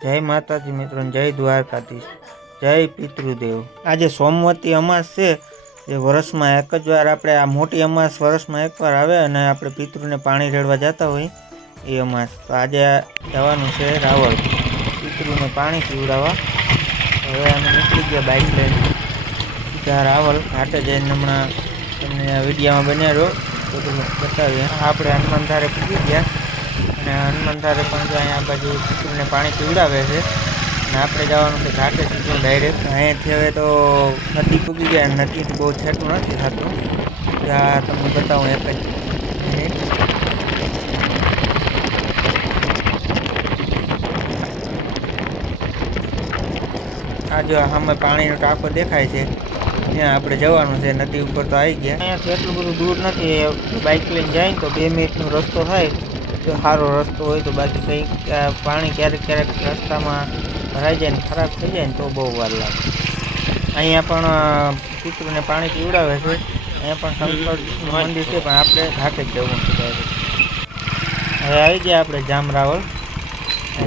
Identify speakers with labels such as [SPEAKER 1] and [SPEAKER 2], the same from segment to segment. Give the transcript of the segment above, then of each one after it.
[SPEAKER 1] જય માતાજી મિત્રો જય દ્વારકાધીશ. જય પિતૃદેવ. આજે સોમવતી અમાસ છે. એ વર્ષમાં એક જ વાર આપણે આ મોટી અમાસ વર્ષમાં એકવાર આવે અને આપણે પિતૃને પાણી રેડવા જતા હોય એ અમાસ. તો આજે જવાનું છે રાવળ. પિતૃને પાણી પીવડાવવા. હવે અમે નીકળી ગયા બાઇક લઈને. સીધા રાવલ ઘાટે જઈને હમણાં તમને વિડીયામાં બન્યા રહો બધું બતાવીએ. આપણે હનુમાન ધારે પૂરી ગયા. અને હનુમંતારે પણ જો અહીંયા બાજુ પિતૃને પાણી પીવડાવે છે અને આપણે જવાનું છે ઘાટે સીધું ડાયરેક્ટ અહીંયાથી હવે તો નદી પૂગી ગયા નદી બહુ છેટું નથી થતું. ત્યાં તમને બતાવું એક જ આ જો સામે પાણીનો ટાંકો દેખાય છે. ત્યાં આપણે જવાનું છે. નદી ઉપર તો આવી ગયા. અહીંયાથી એટલું બધું દૂર નથી. બાઇક લઈને જાય તો બે મિનિટનો રસ્તો થાય. સારો રસ્તો હોય તો બાકી કંઈક પાણી ક્યારેક ક્યારેક રસ્તામાં ભરાઈ જાય ને ખરાબ થઈ જાય ને તો બહુ વાર લાગે. અહીંયા પણ અ, પાણી પીવડાવે છે. અહીંયા પણ શંકર મંદિર છે પણ આપણે ઘાટે જ જવું છે. હવે આવી ગયા આપણે જામરાવળ.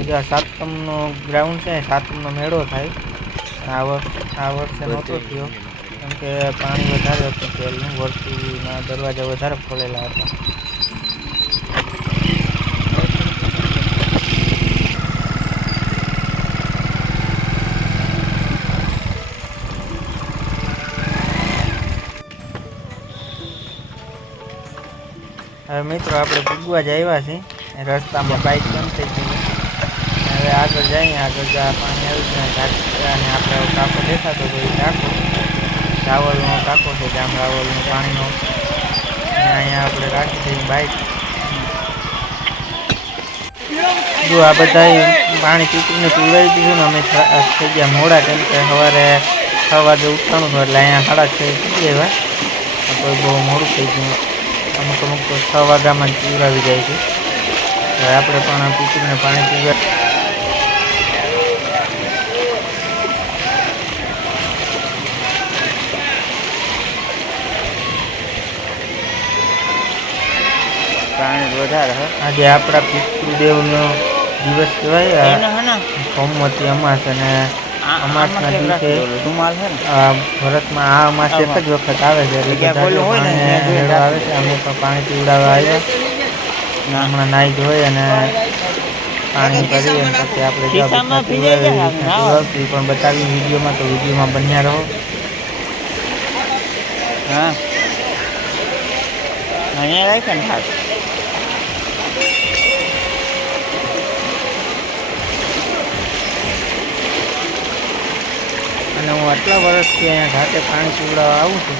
[SPEAKER 1] જો આ સાતમનો ગ્રાઉન્ડ છે સાતમનો મેળો થાય. આ વર્ષ આ વર્ષે નહોતો થયો. કેમ કે પાણી વધારે હતું પહેલું વર્તીના દરવાજા વધારે ખોલેલા હતા. મિત્રો, આપણે પૂગવા જ આવ્યા છીએ. રસ્તામાં બાઇક કેમ થઈ ગઈ હવે આગળ જઈએ, આગળ જા, પાણી આવી જાય અને આપણે કાકો દેખાતો હતો એ કાકો રાવલનો કાકો છે જામ રાવલનો પાણીનો અહીંયા આપણે રાખી દઈએ બાઇક જો આ બધા પાણી પીતીને પીવાઈ દીધું ને અમે થઈ ગયા મોડા, કેમ કે સવારે વાગે ઉઠવાનું હતું એટલે અહીંયા સાડા છ પી ગયા. તો બહુ મોડું થઈ ગયું. અમુક અમુક તો છ વાગ્યામાં જ પીવડાવી જાય છે. હવે આપણે પણ કુકરીને પાણી પીવા પાણી વધારે આજે આપણા પિતૃદેવનો દિવસ કહેવાય સોમવતી અમાસ અને અમાસના દિવસે વર્ષમાં આ અમાસ એક જ વખત આવે છે. એટલે બધા પાણી રેડવા આવે છે. અમે પણ પાણી પીવડાવવા આવ્યા હમણાં નાહી ધોઈ અને પાણી કરી અને પછી આપણે પણ બતાવી વિડીયોમાં તો વિડીયોમાં બન્યા રહો.
[SPEAKER 2] હા. અહીંયા રાખે ને હાથ.
[SPEAKER 1] અને હું આટલા વર્ષથી અહીંયા ઘાટે પાણી પીવડાવવા આવું છું.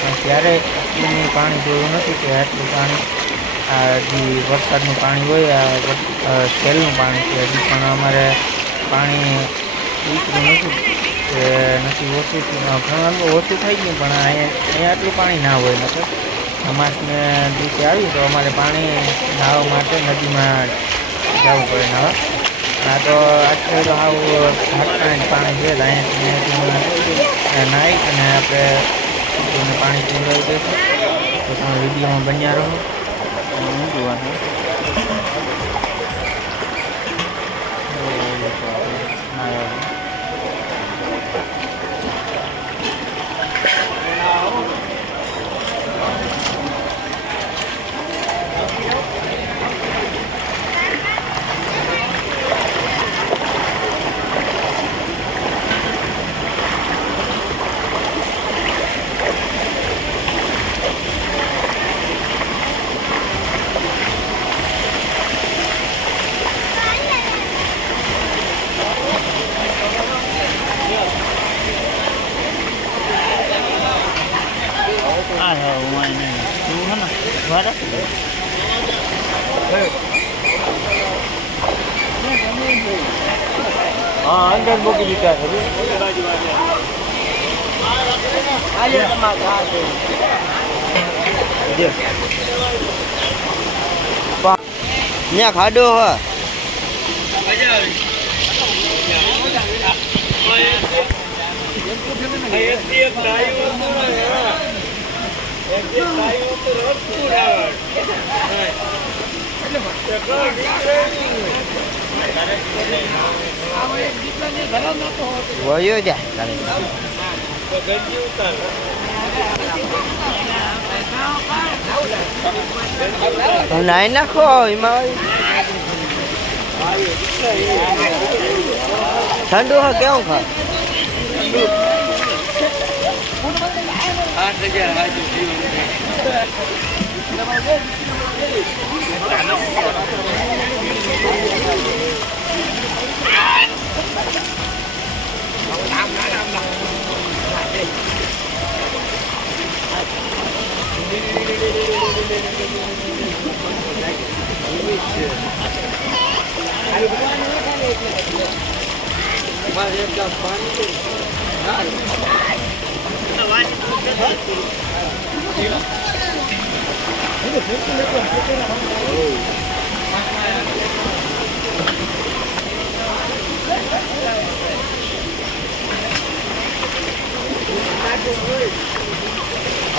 [SPEAKER 1] પણ ત્યારે આટલું પાણી જોયું નથી કે આટલું પાણી, આ જે વરસાદનું પાણી હોય, આ સેલનું પાણી છે, હજી પણ અમારે પાણી ઉતર્યું નથી. કે નથી ઓછું ઘણું ઓછું થઈ ગયું, પણ અહીંયા અહીંયા આટલું પાણી ના હોય. મતલબ અમાસને દિવસે આવી તો અમારે પાણી નાહવા માટે નદીમાં જવું પડે. નાહવા આ તો અત્યારે તો આવું ઢાંકણ પાણી છે અહીંયાથી નાહી અને આપણે પાણી પીવડાવી દઈશું તો તમે વિડીયોમાં બન્યા રહો.
[SPEAKER 2] હું જોવાનું આ હા હું અહીં તું હે ને બરાબર?
[SPEAKER 1] હા અંદર મૂકી દીધા છે.
[SPEAKER 2] ત્યાં ખાડો હ. વયો જાય તારે તો નાઈ નાખો એમાં ઠંડુ હા કેવું ખા આઠ હજાર વાંચું મારે પાણી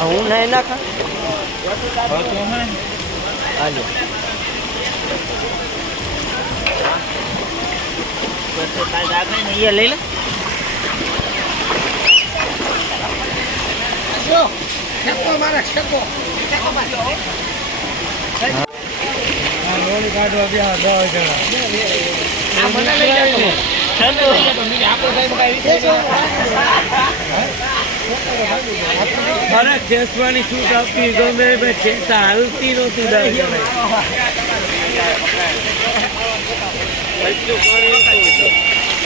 [SPEAKER 2] હું નાઈ નાખા હાલો
[SPEAKER 1] અહીંયા લઈ લે
[SPEAKER 3] અરે ખેસવાની છૂટ આપતી ગમે મેં ખેસા હાલતી નહોતી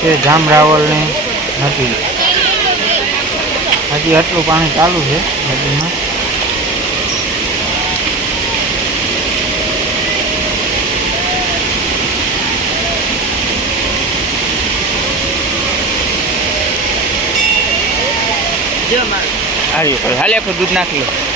[SPEAKER 3] છે
[SPEAKER 1] જામ રાવલની નથી હજી આટલું પાણી ચાલુ છે નદીમાં હાલ્યું હાલે દૂધ નાખી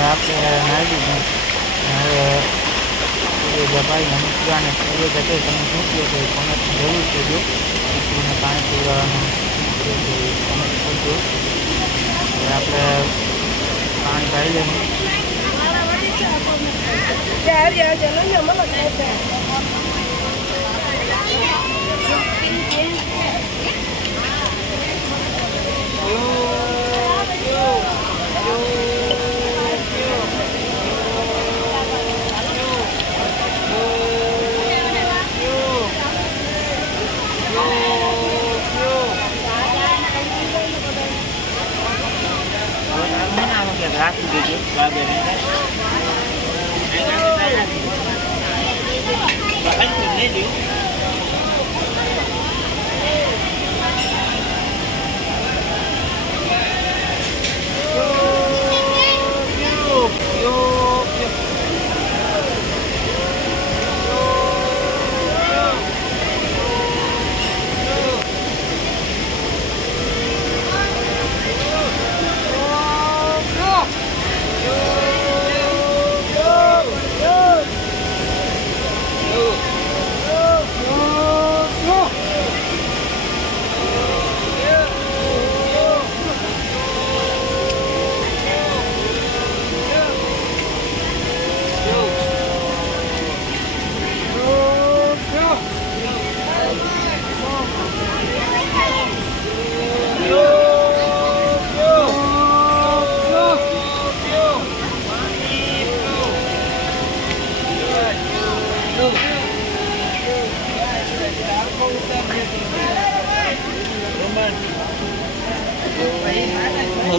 [SPEAKER 1] આપણે નાખી દીધું હવે સૂર્ય દબાઈ અને અને સૂર્ય જતે તમે શું કહો છો કોમેન્ટ જરૂર કરજો પીને પાણી પીવાનું શું કહો છો કોમેન્ટ કરજો હવે આપણે પાણી પાઈ લઈએ રાખી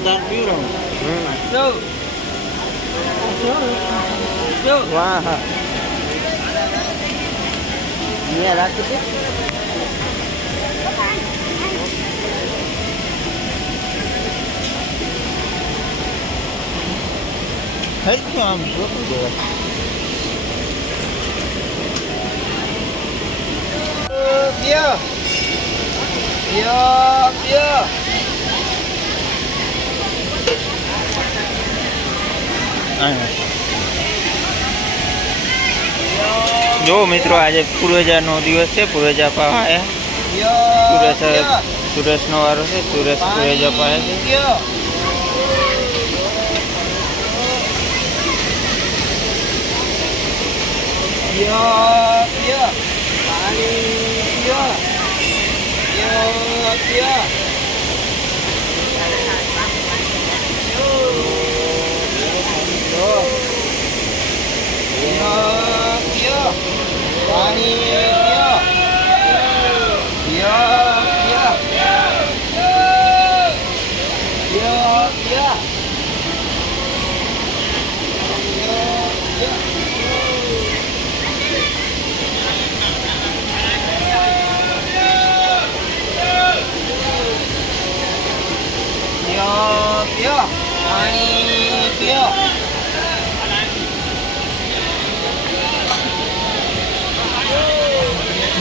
[SPEAKER 1] that
[SPEAKER 2] beautiful.
[SPEAKER 1] Mm. Dude. Dude. Wow. Yeah,
[SPEAKER 4] that's a bit. Hết
[SPEAKER 1] ngon rất được. Bia. Bia, bia.
[SPEAKER 4] જો મિત્રો આજે પૂર્વજાનો દિવસ છે પૂર્વજા પાસે. સુરેશ સુરેશનો વારો છે સુરેશ પૂર્વજા પાસે છે. आणि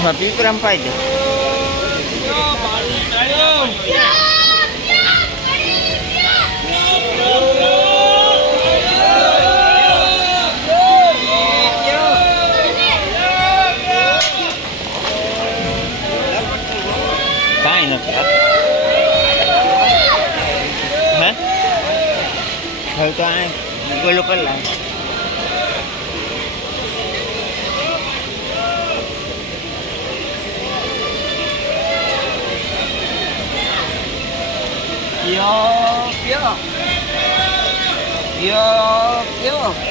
[SPEAKER 4] હા પીપરામ પાઈ દે. કાંઈ નથી હે. તો આ ગોલો કરી લાવ. તો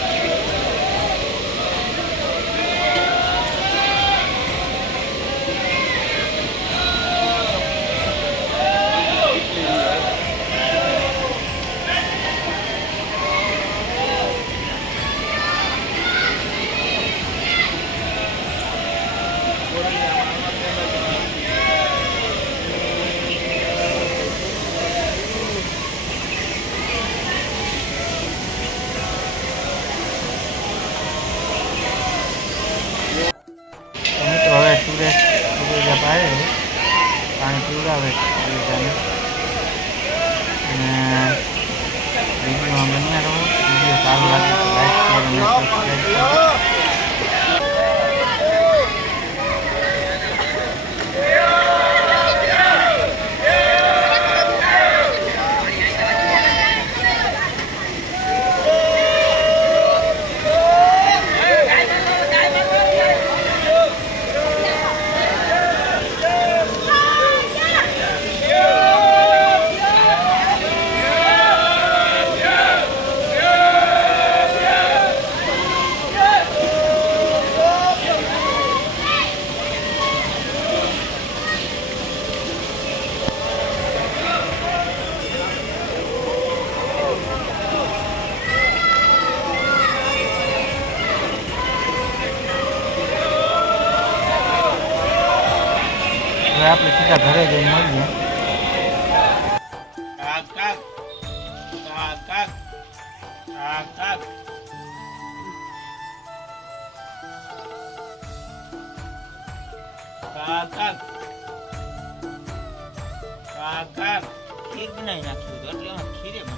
[SPEAKER 4] હવે આપણે સીધા ઘરે જઈને મળીએ ખીર બનાવી નાખ્યું હતું એટલે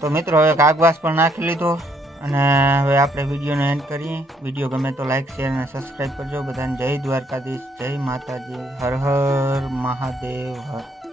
[SPEAKER 4] તો મિત્રો, હવે કાગવાસ પણ નાખી લીધો
[SPEAKER 1] અને હવે આપણે વિડીયોનો એન્ડ કરીએ. વીડિયો ગમે તો લાઈક શેર અને સબસ્ક્રાઈબ કરજો. બધાને જય દ્વારકાધીશ, જય માતાજી. હર હર મહાદેવ, હર.